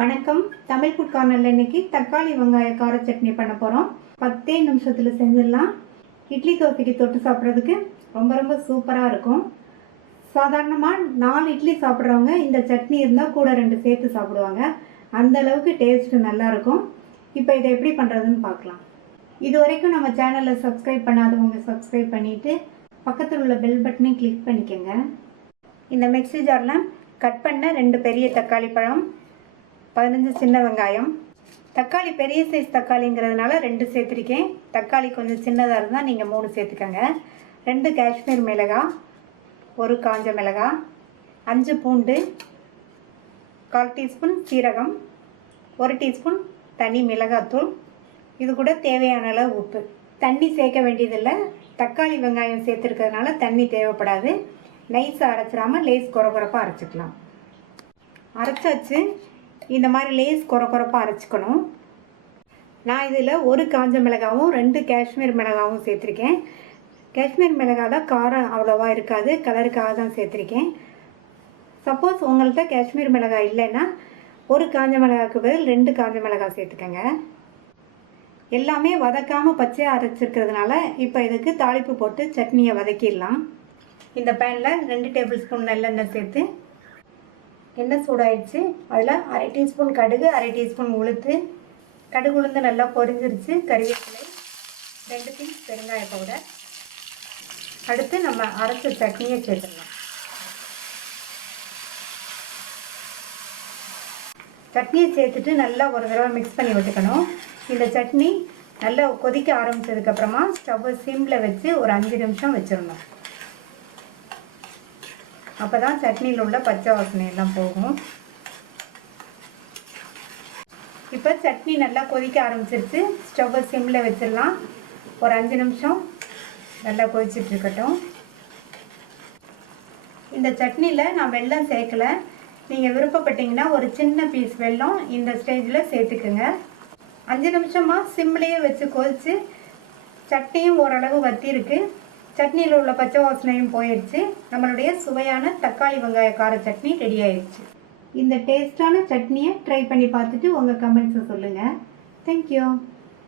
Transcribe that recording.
வணக்கம். தமிழ் ஃபுட் கார்னர்ல இன்னைக்கு தக்காளி வெங்காய கார சட்னி பண்ண போகிறோம். 10 நிமிஷத்தில் செஞ்சிடலாம். இட்லி தோசைக்கு தொட்டு சாப்பிட்றதுக்கு ரொம்ப சூப்பராக இருக்கும். சாதாரணமாக 4 இட்லி சாப்பிட்றவங்க இந்த சட்னி இருந்தால் கூட 2 சேர்த்து சாப்பிடுவாங்க. அந்த அளவுக்கு டேஸ்ட்டு நல்லாயிருக்கும். இப்போ இதை எப்படி பண்ணுறதுன்னு பார்க்கலாம். இது வரைக்கும் நம்ம சேனலை சப்ஸ்கிரைப் பண்ணாதவங்க சப்ஸ்கிரைப் பண்ணிவிட்டு பக்கத்தில் உள்ள பெல் பட்டனையும் கிளிக் பண்ணிக்கோங்க. இந்த மிக்ஸி ஜாரில் கட் பண்ண 2 பெரிய தக்காளி பழம், 15 சின்ன வெங்காயம். தக்காளி பெரிய சைஸ் தக்காளிங்கிறதுனால 2 சேர்த்துருக்கேன். தக்காளி கொஞ்சம் சின்னதாக இருந்தால் நீங்கள் 3 சேர்த்துக்கோங்க. 2 காஷ்மீர் மிளகாய், 1 காஞ்ச மிளகாய், 5 பூண்டு, 1/4 டீஸ்பூன் சீரகம், 1 டீஸ்பூன் தனி மிளகாத்தூள். இது கூட தேவையான அளவு உப்பு. தண்ணி சேர்க்க வேண்டியதில்லை. தக்காளி வெங்காயம் சேர்த்துருக்கிறதுனால தண்ணி தேவைப்படாது. நைஸாக அரைச்சிடாமல் லேஸ் குறப்பாக அரைச்சிக்கலாம். அரைச்சாச்சு. இந்த மாதிரி லேஸ் குறப்பாக அரைச்சிக்கணும். நான் இதில் 1 காஞ்ச மிளகாவும் 2 காஷ்மீர் மிளகாவும் சேர்த்துருக்கேன். காஷ்மீர் மிளகாய் தான் காரம் அவ்வளோவா இருக்காது, கலருக்காக தான் சேர்த்துருக்கேன். சப்போஸ் உங்கள்கிட்ட காஷ்மீர் மிளகாய் இல்லைன்னா 1 காஞ்ச மிளகாய்க்கு பதில் 2 காஞ்ச மிளகாய் சேர்த்துக்கோங்க. எல்லாமே வதக்காமல் பச்சையாக அரைச்சிருக்கிறதுனால இப்போ இதுக்கு தாளிப்பு போட்டு சட்னியை வதக்கிடலாம். இந்த பேனில் 2 டேபிள் ஸ்பூன் நல்லெண்ணெய் சேர்த்து எண்ணெய் சூடாயிடுச்சு. அதில் 1/2 டீஸ்பூன் கடுகு, 1/2 டீஸ்பூன் உளுத்து. கடுகு உளுந்து நல்லா பொரிஞ்சிருச்சு. கறிவேப்பிலை, 2 பிஞ்ச் பெருங்காய பவுடர். அடுத்து நம்ம அரைச்ச சட்னியை சேர்த்துடலாம். சட்னியை சேர்த்துட்டு நல்லா ஒரு தடவை மிக்ஸ் பண்ணி விட்டுக்கணும். இந்த சட்னி நல்லா கொதிக்க ஆரம்பித்ததுக்கப்புறமா ஸ்டவ்வை சிம்மில் வச்சு ஒரு 5 நிமிஷம் வச்சிடணும். அப்போ தான் சட்னியில் உள்ள பச்சை வாசனை எல்லாம் போகும். இப்போ சட்னி நல்லா கொதிக்க ஆரம்பிச்சிருச்சு. ஸ்டவ்வை சிம்மில் வச்சிடலாம். ஒரு 5 நிமிஷம் நல்லா கொதிச்சிட்ருக்கட்டும். இந்த சட்னியில் நான் வெல்லம் சேர்க்கலை. நீங்கள் விருப்பப்பட்டீங்கன்னா ஒரு சின்ன பீஸ் வெல்லம் இந்த ஸ்டேஜில் சேர்த்துக்குங்க. 5 நிமிஷமாக சிம்லேயே வச்சு கொதித்து சட்னியும் ஓரளவு வத்திருக்கு. சட்னியில் உள்ள பச்சை வாசனையும் போயிடுச்சு. நம்மளுடைய சுவையான தக்காளி வெங்காய கார சட்னி ரெடி ஆயிடுச்சு. இந்த டேஸ்டான சட்னியை ட்ரை பண்ணி பார்த்துட்டு உங்கள் கமெண்ட்ஸை சொல்லுங்கள். தேங்க்யூ.